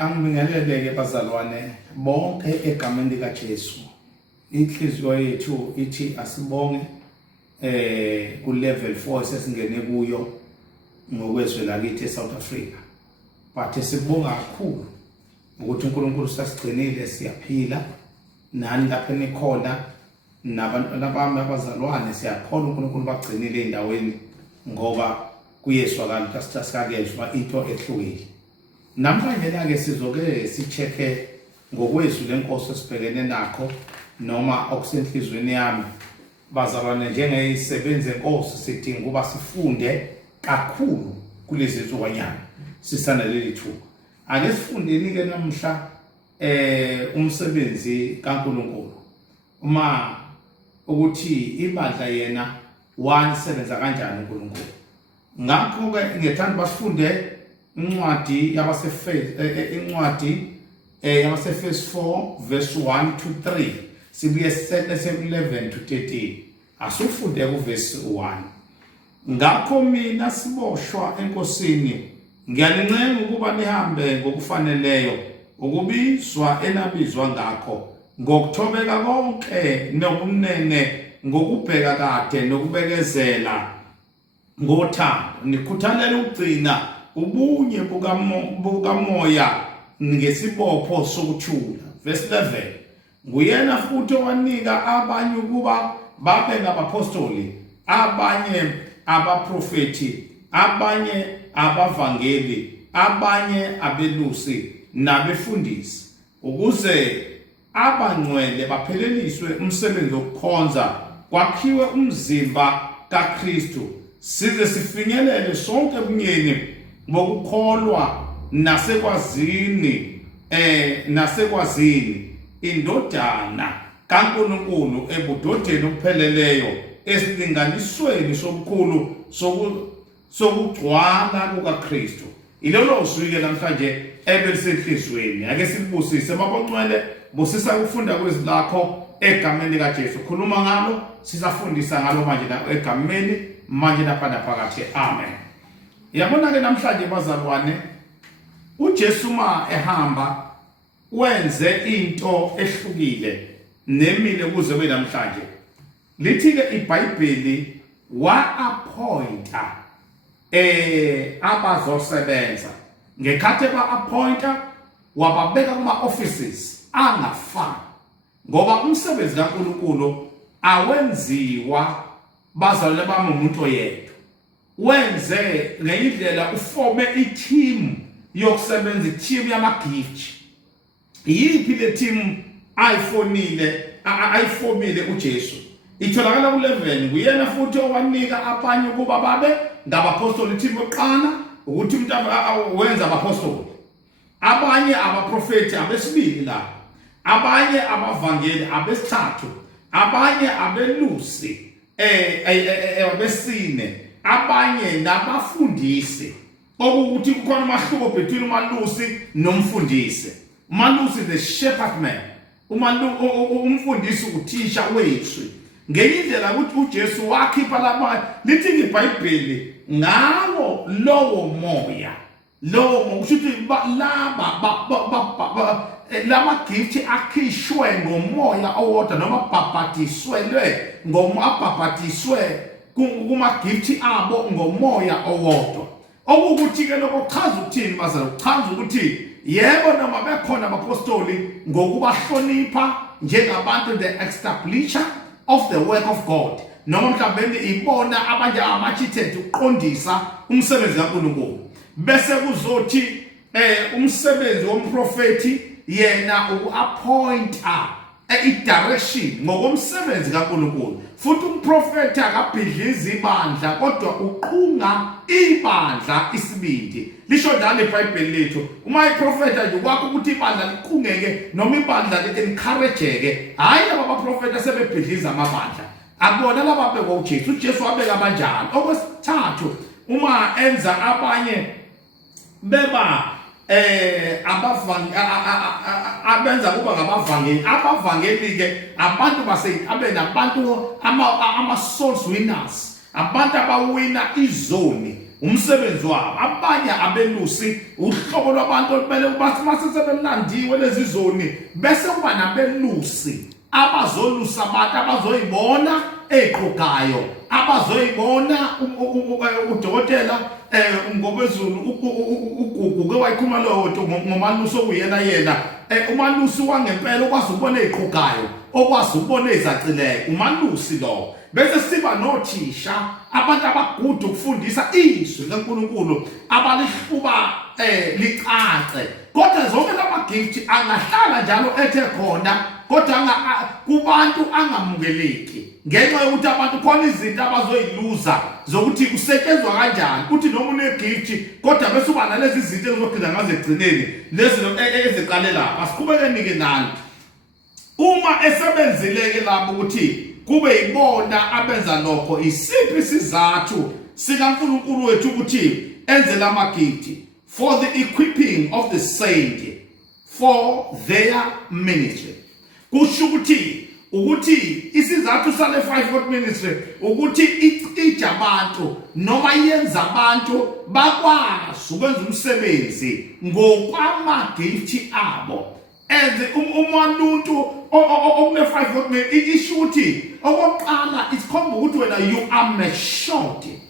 Angibingelele ke bazalwane bonke egameni lika Jesu. Inhliziyo yethu ithi asibonge ku level 4 sesingene kuyo ngokwezwe lakithi eSouth Africa. But sibonga kakhulu ukuthi uNkulunkulu sasigcinile siyaphila nani lapha nikhona nabantu abami abazalwane siyakholwa uNkulunkulu bagcinile endaweni ngoba kuyeswakala ukuthi asikakezwa into ehlukile. Namhlanje ke sizoke sicheke ngokwezwi lenkosi esibhekene nakho noma okusenhlizweni yami bazalwane njengezisebenze enkosi sidinga kuba sifunde kakhulu kulezi zinsukwanyana sisana leli thuba. Ake sifundeni ke namhla umsebenzi kaNkulunkulu uma ukuthi ibandla yena wasebenza kanjani uNkulunkulu. Ngakho ke ngethanda basifunde incwadi yabaseFeso 4 verse 1 to 3 sibuye sisele 11 to 13 asufunde ku verse 1. Ngakho mina siboshwa enkosini ngiyalincenga ukuba nihambe ngokufaneleyo ukubizwa enabizwa ngakho ngokuthobeka konke nobunene ngokubheka kade nokubekezela ngothando nikhuthalele ukugcina ubunye bukamoya ngesibopho sokuthula. Verse 11 nguyena futhi owanika abanye ukuba babe ngabapostoli, abanye abaprofeti, abanye abavangeli, abanye abelusi nabefundisi ukuze abangcwele bapheleliswe umsebenzi wokukhonza kwakhiwe umzimba kaKristu size sifinyelele sonke ebunyeni bokukholwa nasekwazini indodana kaNkulunkulu ebudodeni obupheleleyo esilinganisweni sobukhulu sokugcwala kukaKristu. Ilolo usuyike namhlanje ebelisenhlizweni ake silibusise babongcwele busisa ukufunda kwezwi lakho egameni lika Jesu. Khuluma ngalo sisafundisa ngalo manje egameni manje naphakathi. Amen. Yabona ke namhlanje bazalwane uJesu ma ehamba wenze into ehlukile nemile kuze kube namhlanje. Lithi ke iBhayibheli wa appointa abazosebenza ngekhathi ba appointa wababeka kuma offices angafani ngoba umsebenzi kaNkulunkulu awenziwa bazalwane bami umuntu oyedwa. Wenze ngendlela ufome i-team yokusebenza, i-team yama-gift. Yiphi le team ayifomile uJesu? Itholakala ku-11 nguyena futhi owanika abanye ukuba babe ngabapostoli. Team yokuqala ukuthi umuntu wenza abapostoli, abanye abaprofeti abesibili la, abanye abavangeli abesithathu, abanye abelusi abesine, abanye nabafundisi. Okuthi kukhona umahluko between umalusi nomfundisi. Umalusi is the shepherd man, umfundisi uthisha wethu. Ngenye indlela ukuthi uJesu wakhipha laba lithi iBhayibheli ngawo lowo moya kushuthi lama gift akhishwe ngomoya owodwa noma abhabhatiswe kuma gift abo ngomoya owodwa. Okukuthi ke lokho kuchaza ukuthini bazalwane? Kuchaza ukuthi yebo noma bekhona abapostoli ngokubahlonipha njengabantu the establisher of the work of God, noma mhlawumbe ibona abanje ama-architect uqondisa umsebenzi kaNkulunkulu. Bese kuzothi umsebenzi womprofeti yena uku-appointa i-direction ngokomsebenzi kaNkulunkulu. Futhi umprofeti akabhidliza ibandla kodwa uqhunga ibandla isibindi. Lisho njalo iBhayibheli lethu uma iprofeta nje kwakho ukuthi ibandla liqhungeke noma ibandla li-encourageke, hayi abaprofeti sebebhidliza amabandla. akubona laba abekwa uJesu. uJesu wabeka kanjani. Okwesithathu, uma enza abanye beba abenza kuba ngabavangeli. Abavangeli ke abantu abe nabantu ama souls winners, abantu abawina izoni umsebenzi wabo. Abanye abelusi uhlobo lwabantu kumele masesebemnandiwe lezi zoni bese kuba nabelusi abazolusa abantu abazoyibona eqhugayo, abazoyibona udokotela ngokwezulu ugugu ke wayikhuma lo nto ngomalusi okuyena yena umalusi wangempela okwazi ukubona eqhugayo, okwazi ukubona ezacileyo, umalusi lo. Bese siba nothisha abantu abagudu ukufundisa izwi leNkulunkulu abalihluba licace. Kodwa zonke lama gift angahlala njalo ethe khona, kodwa kubantu angamukeleki ngenxa yokuthi abantu khona izinto abazoyiluza zokuthi kusetshenzwa kanjani. Uthi noma unegift kodwa bese uba nalezi zinto ezizophinda ngaze egcineni lezi eziqale lapha. Asiqhubekeni nani uma esebenzileke lapho ukuthi kube yibona abenza lokho. Isiphi isizathu sikaNkulunkulu wethu ukuthi enze lama gift? For the equipping of the saint for their ministry. Kusho ukuthi isizathu sale fivefold ministry ukuthi icija abantu noma yenza abantu bakwazi ukwenza umsebenzi ngokwama gift abo. And umuntu okune fivefold ministry isho ukuthi okokuqala isikhomba ukuthi wena you are matured.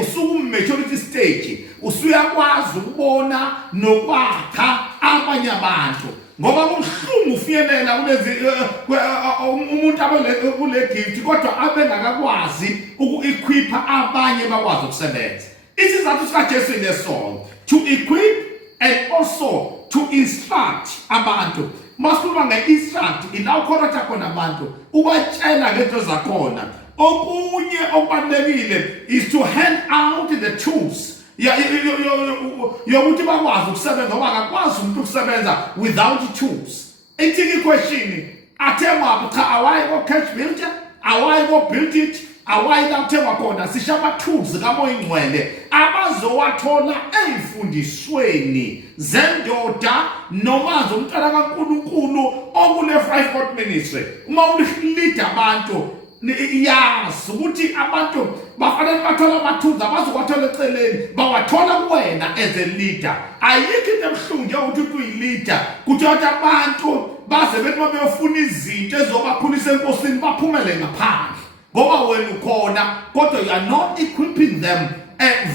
Usuku maturity stage, usuyakwazi ukubona nokwakha abanye abantu. Ngoba kuhlungu ufiyelela kulezi umuntu kule gift kodwa abengakakwazi uku-equipa abanye bakwazi ukusebenza. Isizathu sikaJesu leso to equip and also to instruct abantu. Masikhuluma nge-instruct ila ukhorotha khona abantu ubatshela ngento zakhona. Okunye okubalulekile is to hand out the tools yokuthi bakwazi ukusebenza ngoba akakwazi umuntu ukusebenza without tools. Ithi question athemwa cha awayi ko cash builder, awayi ko build it, awayi la kuthemwa khona sishaba tools kaMoya Ingcwele abazowathola ezifundisweni zendoda noma zomntwana kaNkulunkulu okule fivefold ministry. Uma ulida abantu yazi ukuthi abantu bafanele bathola amathuza abazokwathola eceleni bawathola kuwena as a leader. Ayikho into ebuhlungu ukuthi uyi-leader kuthi abantu baze bethi uma beyofuna izinto ezobakhulisa enkosini baphumele ngaphandle ngoba wena ukhona, kodwa you are not equipping them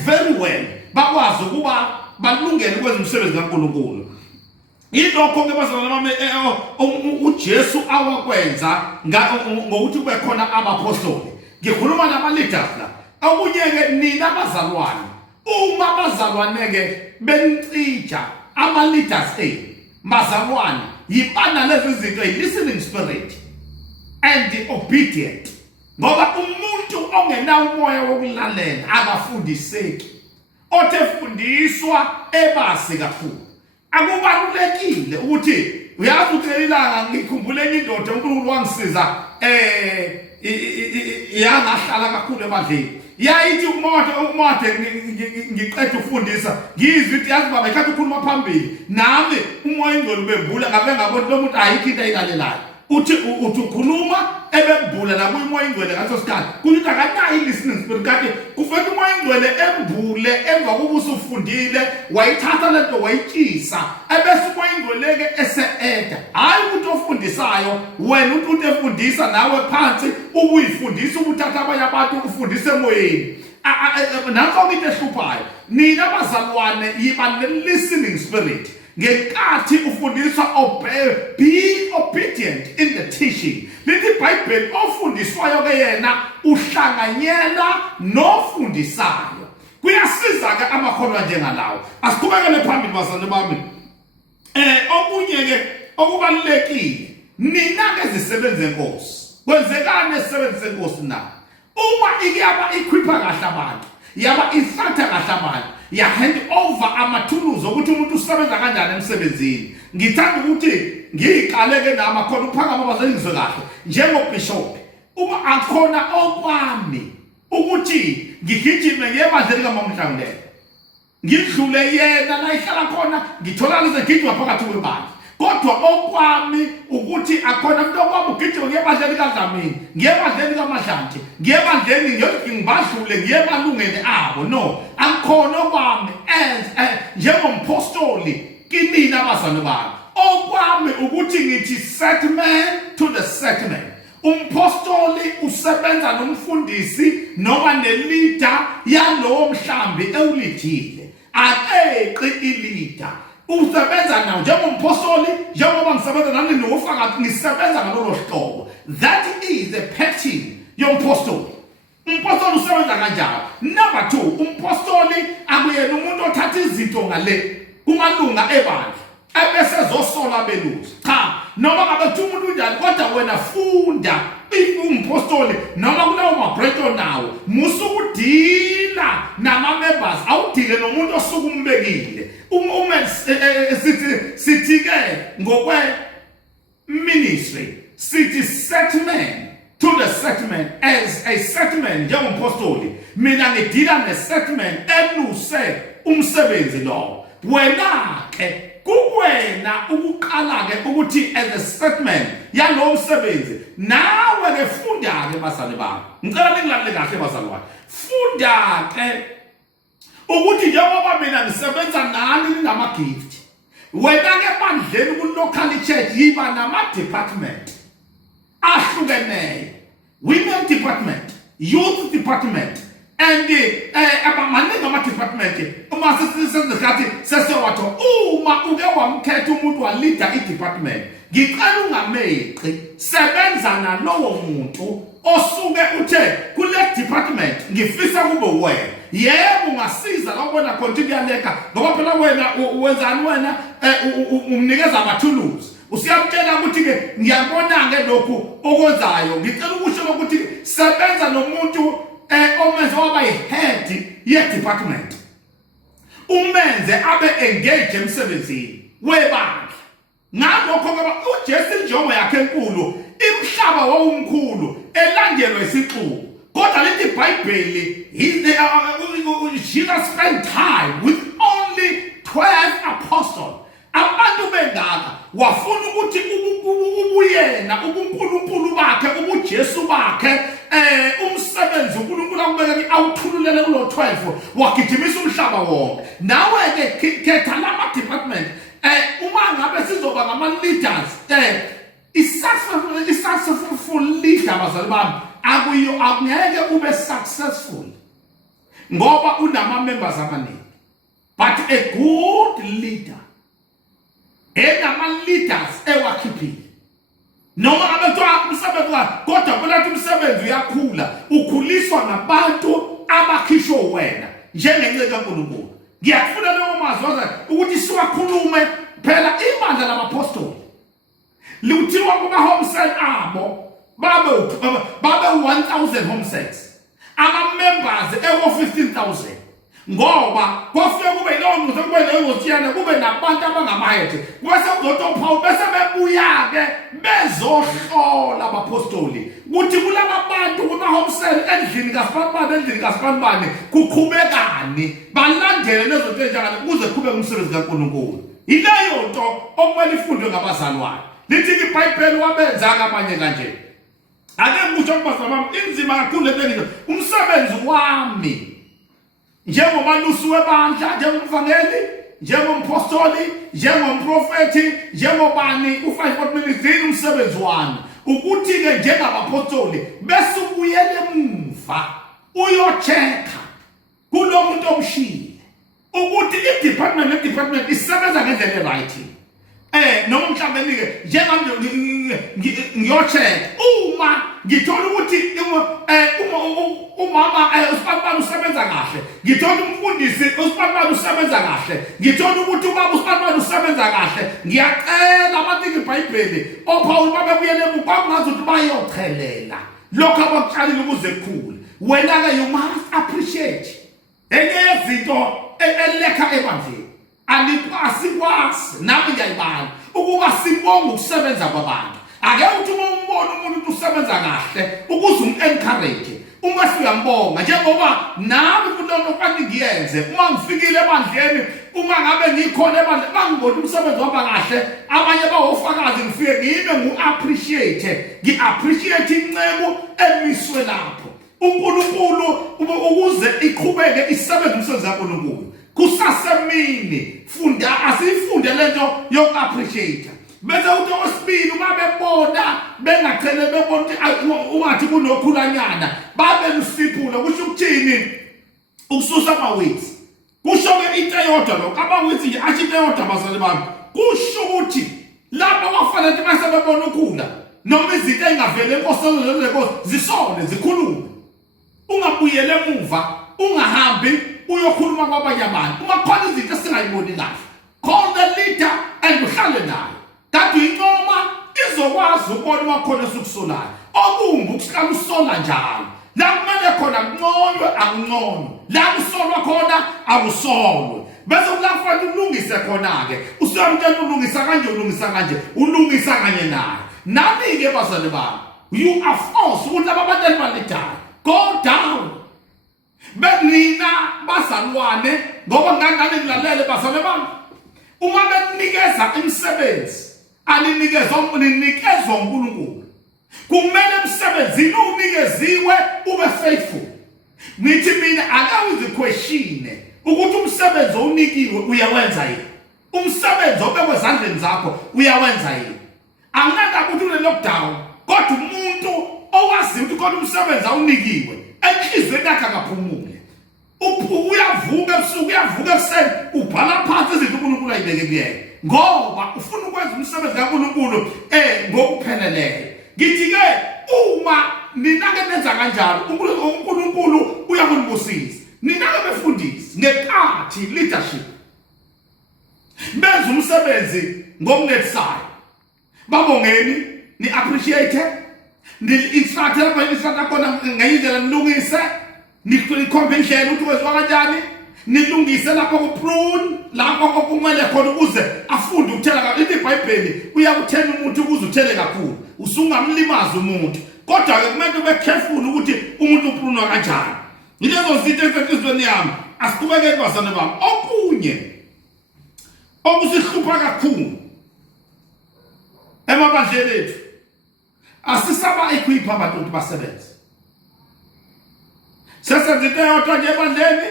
very well bakwazi ukuba balungele ukwenza umsebenzi kaNkulunkulu. Ilokho ke bazalwane bami uJesu awakwenza ngokuthi kube khona abapostoli. Ngikhuluma nama-leaders la. Okunye ke nina abazalwane, uma abazalwane ke benicija ama-leaders bazalwane yibana lezi zinto listening spirit and obedient. Ngoba umuntu ongenawo umoya wokulalela akafundiseki, othefundiswa ebasi kakhulu. Akubalulekile ukuthi uyazi ukuthi ilanga ngikhumbule enye indoda uNkulunkulu wangisiza yangahlala kakhulu ebadleni. Yayithi uMathe ngiqeda ukufundisa ngizwe ukuthi yazi baba ikhathi ukhuluma phambili nami umoya ingcwele ubevula ngabe ngabona lo muntu ayikho into ayilalelayo. Uthi ukhuluma ebebhula la kumoya ingcwele ngaso sikhathi kuthi akanayo listening spirit kanti kufika umoya ingcwele embule emva kokuba usufundile wayithatha lento wayitshisa ebese umoya ingcwele ke ese-eda. Hayi ukuthi ofundisayo wena umuntu efundisa nawe phansi ubuyifundisa ubuthatha abanye abantu ufundise emoyeni. Nanso into ehluphayo nina abazalwane yiba listening spirit. Ngenkathi ufundiswa be obedient in the teaching. Lithi iBhayibheli ofundiswayo ke yena uhlanganyela nofundisayo. Kuyasiza ke amakholwa njengalawo. Asiqhubekele phambili bazalwane bami. Okunye ke okubalulekile nina ke zisebenze enkosi. Kwenzekani esisebenze enkosi na? Uma iyaba equipa kahle abantu, yaba instructor kahle abantu, ya hand over amathuluzi ukuthi umuntu usebenza kanjani emsebenzini. Ngithanda ukuthi ngiqale ke nama khona uphakama bazengizwe kahle njengobishop. uma akhona okwami ukuthi ngigijime ngebandleni kaMamhlangulele ngidlule yena la ihlala khona ngithola ngizegijima phakathi kwebandla kodwa okwami ukuthi akhona umuntu okwami ugijima ngebandleni kaDlamini ngebandleni kaMahlanti ngebandleni ngibadlule ngebalungene abo no akhona okwami njengompostoli kinina abazalwane bami okwami ukuthi ngithi set man to the set man umpostoli usebenza nomfundisi noma neleader yalowo mhlambi ewulithile akeqi ileader usebenza nawo njengompostoli njengoba ngisebenza nami nofakazi ngisebenza ngalolo hlobo that is the pattern yompostoli umpostoli usebenza kanjalo number 2 umpostoli akuyena umuntu othatha izinto ngale kumalunga ebandla ebese zosola belusi cha noma ngabe kuthi umuntu unjani kodwa wena funda umpostoli noma kunawo mabreto nawo musukudila nama members awudile nomuntu osukumbekile sithi ke ngokwe ministry sithi set man to the set man as a set man njengompostoli mina ngidila ne set man eluse umsebenzi lo wena ke kuwena ukuqala ke ukuthi as a statement yalo msebenzi nawe ke funda ke basale bami ngicela ningilalele kahle bazalwane funda ke ukuthi njengoba mina ngisebenza nani ninama gift wena ke bandleni ku local church yiba nama department ahlukeneyo women department youth department and abamaningi ama-department uma sesizekhathi sesewatho uma uke wamkhetha umuntu walida i-department ngicela ungameqi sebenza nalowo muntu osuke uthe kule department ngifisa kube wena yebo ungasiza la ubona kontiniyaleka ngoba phela wena wenzani wena umnikeza amathuluzi usiyamtshela ukuthi ke ngiyabona ke lokhu okwenzayo ngicela ukusho ukuthi sebenza nomuntu omenze waba yi-head ye-department umenze abe engage emsebenzini webandla ngalokho ke uJesu injongo yakhe enkulu imhlaba wawumkhulu elandelwe isixuku kodwa lithi iBhayibheli Jesus spent time with only 12 apostles abantu bengaka wafuna ukuthi ubuyena ubunkulunkulu bakhe ubuJesu bakhe umsebenzi uNkulunkulu akubeke awuthululele kulo 12 wagijimisa umhlaba wonke nawe ke khetha lama department uma ngabe sizoba ngama leaders i-successful leader bazali bami akungeke ube successful ngoba unama members amaningi but a good leader enama leaders ewakhiphile noma abantwana umsebenzi kodwa phelathi umsebenzi uyakhula ukhuliswa ngabantu abakhishwe wena njengenceke kaNkulunkulu ngiyafuna leyo mazwi ukuthi siwakhulume phela ibandla labapostoli lithiwa kuma home cell abo babe 1000 home cells ama members ewo 15000 ngoba kwafike kube yilowo muntu kube leyo ngotiyana kube nabantu abangamayethe kwase uzotophawu bese bebuya ke bezohlola abapostoli ukuthi kulaba bantu kuma home cell endlini kaSipanibani kuqhubekani balandele lezo zinto njalo kuze kube umsebenzi kaNkulunkulu ileyo nto okumele ifundwe ngabazalwane lithi iBhayibheli wabenza abanye kanje ake ngisho kubazalwane inzima kakhulu lento umsebenzi wami njengomalusi webandla njengomvangeli njengompostoli njengomprofeti njengobani u5 ministry umsebenzi wami ukuthi ke njengabapostoli bese ubuyele emuva uyochecka kulo muntu omshile ukuthi i-department isebenza ngendlela right noma mhlawumbe ke njengami ngiyochecka uma ngithola ukuthi umama uSipanibani usebenza kahle ngithola umfundisi uSipanibani usebenza kahle ngithola ukuthi ubaba uSipanibani usebenza kahle ngiyacela abantu iBhayibheli oPaul babebuyele emuva ngazuthi bayochelela lokho abakutshalile ukuze kukhule wena ke you must appreciate ezinto elekha ebandleni asikwazi nami ngiyayibala ukuba sibonga ukusebenza kwabantu ake uthi uma umbona umuntu usebenza kahle ukuze umencourage uma siyambonga njengoba nami kuloko kanti ngiyenze uma ngifikile ebandleni uma ngabe ngikhona ebandleni bangibona umsebenzi waba kahle abanye bawofakazi ngifike ngibe ngi-appreciate incebo emiswe lapho uNkulunkulu ukuze iqhubeke isebenze umsebenzi kaNkulunkulu kusasemini funda asifunde lento yoku-appreciate bese uthi osibili uma bebona bengacele bebona ungathi kunokhulanyana babe lusiphulo kusho ukuthini ukususa ama-weights kusho-ke into eyodwa lokho ama-weights nje asho into eyodwa bazali bami kusho ukuthi lapho kwafanele ukuthi mase bebona ukhula noma izinto ey'ngavele enkosini zenkosi zisone zikhulume ungabuyele emuva ungahambi uyokhuluma kwabanye abantu uma khona izinto esingayiboni kahle call the leader and uhlale naye kanti incoma izokwazi ukubona uma khona esukusolayo okumbi ukuhlala usola njalo la kumele khona kunconywe akunconywe la kusolwa khona akusolwe bese kulakufanele ulungise khona-ke usuyamtshela ulungisa kanje ulungisa kanye naye nami-ke bazali bami you are forced ukuthi laba abantu elibalidayo go down benina bazalwane ngoba ngangane ngilalele bazalwane bami uma beninikeza imisebenzi alinikezwa uNkulunkulu kumele emsebenzini unikeziwe ube faithful ngithi mina akawuziquestione ukuthi umsebenzi owunikiwe uyawenza yini umsebenzi obekwe ezandleni zakho uyawenza yini anginaka ukuthi une-lockdown kodwa umuntu owaziyo ukuthi kodwa umsebenzi awunikiwe enhliziyweni yakhe akaphumule uyavuka ebusuku uyavuka ekuseni ubhala phansi izinto uNkulunkulu ayibeke kuyena ngoba ufuna ukwenza umsebenzi kaNkulunkulu ngokupheleleyo ngithi-ke uma nina-ke nenza kanjalo uNkulunkulu uyakunibusisa nina-ke befundisi ngenkathi leadership benza umsebenzi ngokunethisayo babongeni ni-appreciate ni-instructe lapha instructe khona ngayindlela nilungise nikhombe indlela ukuthi kwenziwa kanjani nilungise lapho kuprune lapho kumele khona ukuze afunde ukuthela kakhulu iBhayibheli uyakuthela umuntu ukuze uthele kakhulu usungamlimazi umuntu kodwa-ke kumele ube careful ukuthi umuntu uprunwa kanjani yilezo zinto esenhlizweni yami asiqhubekeni bazane bami okunye okusihlupha kakhulu emabandleni ethu asisaba-equipha abantu ukuthi basebenze sesenza into eyodwa nje ebandleni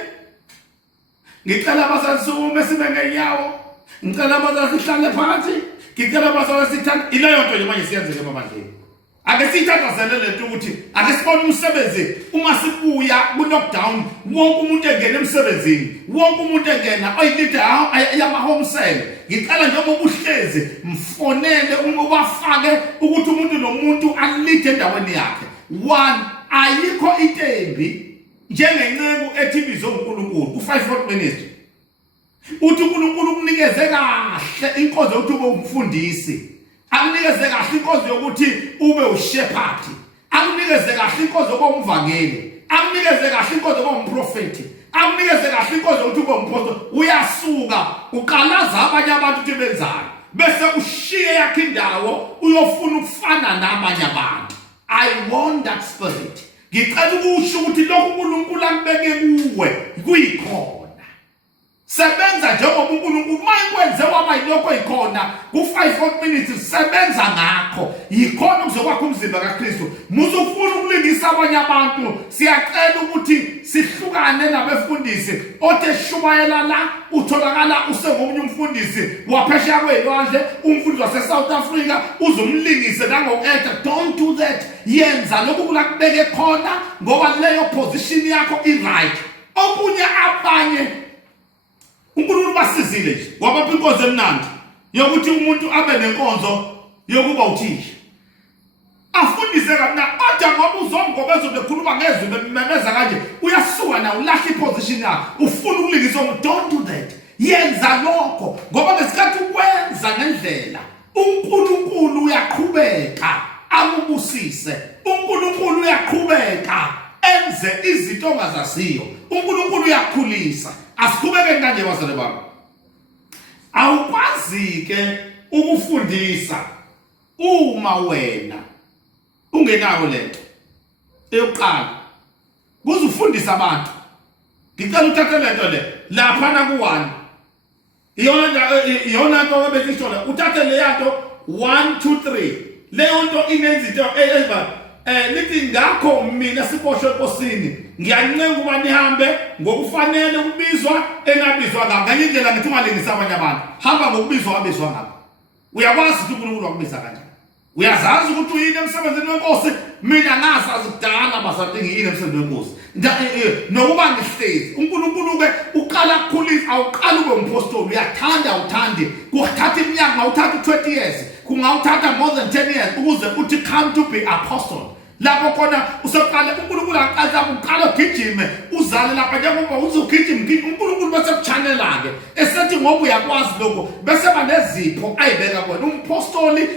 ngicela abazali sukume sibe ngeenyawo ngicela abazali sihlale phansi ngicela abazali sithanda ileyo nto nje manje siyenzeke emabandleni ake siyithandazele lento ukuthi ake sibone umsebenzi uma sibuya ku-lockdown wonke umuntu engena emsebenzini wonke umuntu engena oyilida yama-homesele ngicela njengoba uhlezi mfonele ubafake ukuthi umuntu nomuntu alide endaweni yakhe one ayikho intembi njengenceku ethi ibizwe uNkulunkulu ku-5 ministry uthi uNkulunkulu ukunikeze kahle inkonzo yokuthi ube umfundisi akunikeze kahle inkonzo yokuthi ube ushepherd akunikeze kahle inkonzo yokuba umvangeli akunikeze kahle inkonzo yokuba umprofethi akunikeze kahle inkonzo yokuthi ube umpostoli uyasuka uqalaza abanye abantu ukuthi benzayo bese ushiye yakhe indawo uyofuna ukufana nabanye abantu I want that spirit ngicela ukusho ukuthi lokhu uNkulunkulu akubeke kuwe kuyikhona sebenza njengoba uNkulunkulu mayikwenze waba yilokho ikhona ku-5 minutes sebenza ngakho yikhona kuzokwakho umzimba kaKristu musufuna ukulingisa abanye abantu siyacela ukuthi sihlukane nabefundisi othe shumayela la utholakala usengomunye umfundisi waphesheya kwey'lwandle umfundisi wase-South Africa uzomlingise nango-eda don't do that yenza lokhu kulakubeke khona ngoba leyo position yakho i-right okunye abanye uNkulunkulu basizile nje wabapha inkonzo emnandi yokuthi umuntu abe nenkonzo yokuba uthisha afundise kamnandi kodwa ngoba uzomgobezo bekhuluma ngezwi bememeza kanje uyasuka na ulahla iposition yakho ufuna ukulingisa don't do that yenza lokho ngoba ngesikhathi ukwenza ngendlela uNkulunkulu uyaqhubeka akubusise uNkulunkulu uyaqhubeka enze izinto ongazaziyo uNkulunkulu uyakhulisa asiqhubeke kanje bazalwane bami awukwazi ke ukufundisa uma wena ungenayo lento eyokuqala kuzufundisa abantu ngicela uthathe lento le lapha na ku1 iyona nto obesishona uthathe le yanto 1 2 3 leyo nto inezinto lithi ngakho mina siboshwe enkosini ngiyancenga ukuba nihambe ngokufanele ukubizwa engabizwa ngabo nganye indlela ngithi ungalingisa abanye abantu hamba ngokubizwa wabizwa ngabo uyakwazi ukuthi uNkulunkulu wakubiza kanjani uyazazi ukuthi uyini emsebenzini wenkosi mina ngasazi kudala basathi ngiyini emsebenzini wenkosi nokuba ngihlezi uNkulunkulu ke uqala ukukhulisa awuqala ube umpostoli uyathanda uthande kuthatha iminyaka ngawuthatha 20 years kungawuthatha more than 10 years ukuze uthi come to be apostle lapho khona useqala uNkulunkulu aqala ugijime uzale lapha njengoba uzugijima uNkulunkulu bese kuchanela ke esethi ngoba uyakwazi lokho bese banezipho ayibeka bona umpostoli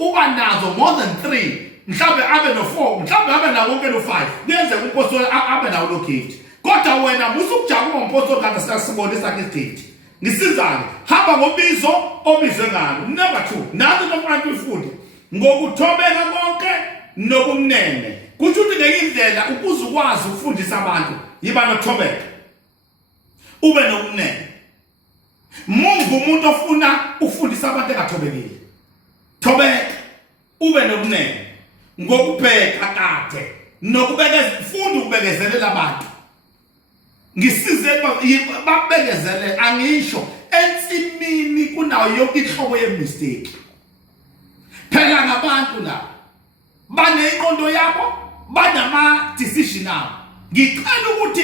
uba nazo more than 3 mhlawumbe abe no4 mhlawumbe abe nawo konke no5 kuyenze umpostoli abe nawo lo gift kodwa wena musukujaka umpostoli kanti sasibonisa ke gift ngisizane hamba ngobizo obizwe ngalo number 2 nazo nofanele ufunde ngokuthobeka konke nokumnene kuthi uthi ngeyindlela ukuze ukwazi ukufundisa abantu yiba nokuthobeka ube nokumnene Mungu umuntu ofuna ukufundisa abantu engathobekile thobeka ube nokumnene ngokubheka kade funda ukubekezelela abantu ngisize babekezele angisho ensimini kunayo yonke inhlobo yemistake phela ngabantu la banenqondo yabo banama decision abo ngicela ukuthi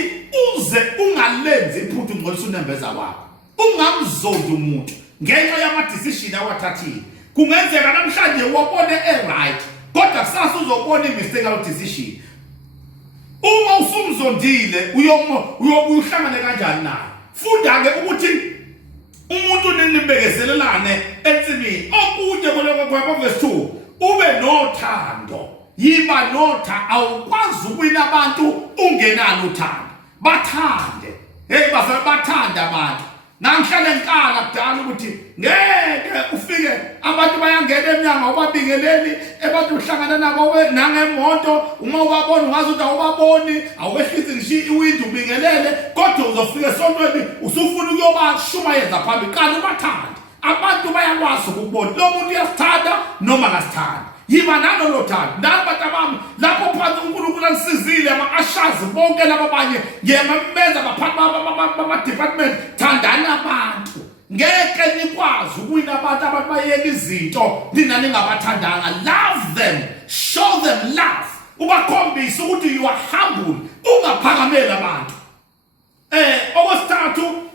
uze ungalenzi iphuthu ngcolisa unembeza wakho ungamzondi umuntu ngenxa yama decision awathathile kungenzeka namhlanje wabone right kodwa kusasa uzobona imistake awu decision uma usumzondile uyobuhlangane kanjani naye funda ke ukuthi umuntu ninibekezelelane ensimini okunye koloko kwa verse 2 ube nothando yiba notha awukwazi ukuwina abantu ungenalo uthando bathande bathanda abantu namhlanje nkala kudala ukuthi ngeke ufike abantu bayangena eminyango ubabingeleli abantu uhlangana nabo nangemoto uma ubabona ungazi ukuthi awubaboni awubehlisi ngishi iwindi ubingelele kodwa uzofika esontweni usufuna ukuyobashumayeza phambili kanti ubathanda abantu bayakwazi ukubona lo muntu uyasithanda noma akasithandi yiba nalo lothando nabantu abami lapho phansi uNkulunkulu asizile ama-ashazi bonke laba abanye ngiyamemeza abaphathi department thandani abantu ngeke nikwazi ukuwina abantu bayeka izinto nina ningabathandanga love them show them love ubakhombise ukuthi you are humble ungaphakameli abantu okwesithathu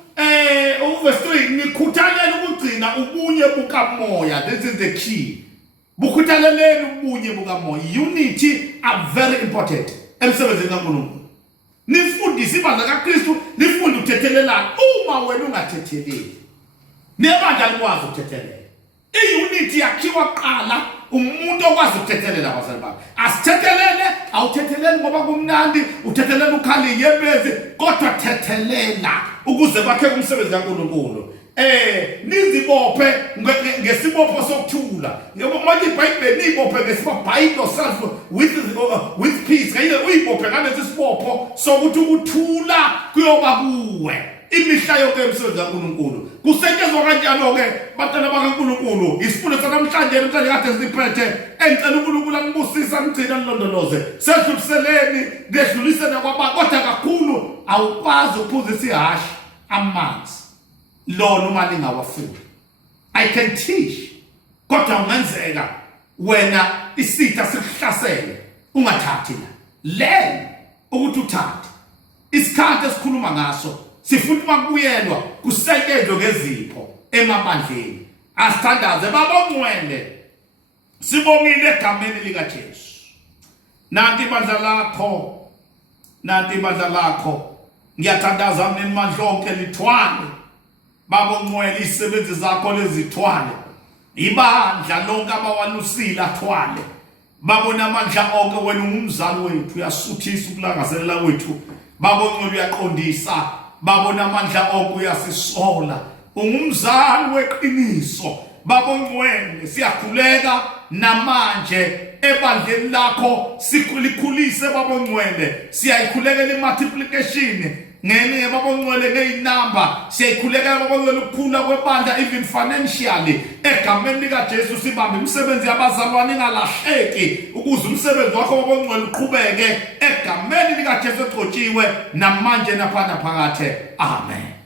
verse 3 nikhuthalele ukugcina ubunye bukamoya this is the key bukhuthaleleni ubunye bukamoya unity are very important emsebenzini kaNkulunkulu nifundise ibandla kaKristu nifunde ukuthethelelana uma wena ungathetheleli nebandla likwazi ukuthethelela iunity yakhiwa kuqala umuntu okwazi ukuthethelela abazali bakhe asithethelele awuthetheleli ngoba kumnandi uthethelela ukhali yebezi kodwa thethelela ukuze bakhe umsebenzi kaNkulunkulu nizibophe ngesibopho sokuthula manje iBhayibheli nibophe ngesibopho bind yourself with peace kanye uyibophe ngalesi sibopho sokuthi ukuthula kuyoba kuwe imihla yonke emsebenzi kaNkulunkulu kusetshenzwa kanjalo ke bantwana bakaNkulunkulu isifundo sanamhlanje kade siphethe engicela uNkulunkulu angibusisa ngigcina nilondoloze sedluliseleni ngedlulisene kwabantu kodwa kakhulu awukwazi ukuphuzisa ihashi amanzi lona uma ningawafuni I can teach kodwa ungenzeka wena isitha sikuhlasele ungathathi learn ukuthi uthande isikhathi esikhuluma ngaso sifuna ukubuyelwa kusetshenzwe ngezipho emabandleni asithandaze babongcwele sibongile egameni likaJesu nanti ibandla lakho ngiyathandaza mina mandlonke lithwale babongcwele isebenzi zakho lezithwale ibandla lonke abawalusile athwale babona amandla onke wena ungumzali wethu uyasuthisa ukulangazelela wethu babongcwele uyaqondisa babona amandla onke uyasisola ungumzali weqiniso babongcwele siyakhuleka namanje ebandleni lakho sikulikhulise babongcwele siyayikhulekela multiplication ngene babongcwele ngeinumber siyayikhulekela babongcwele ukukhula kwebandla even financially egameni lika Jesu sibambe umsebenzi yabazalwane ingalahleki ukuze umsebenzi wakho babongcwele uqhubeke egameni lika Jesu egcotshiwe namanje naphana phakathe amen.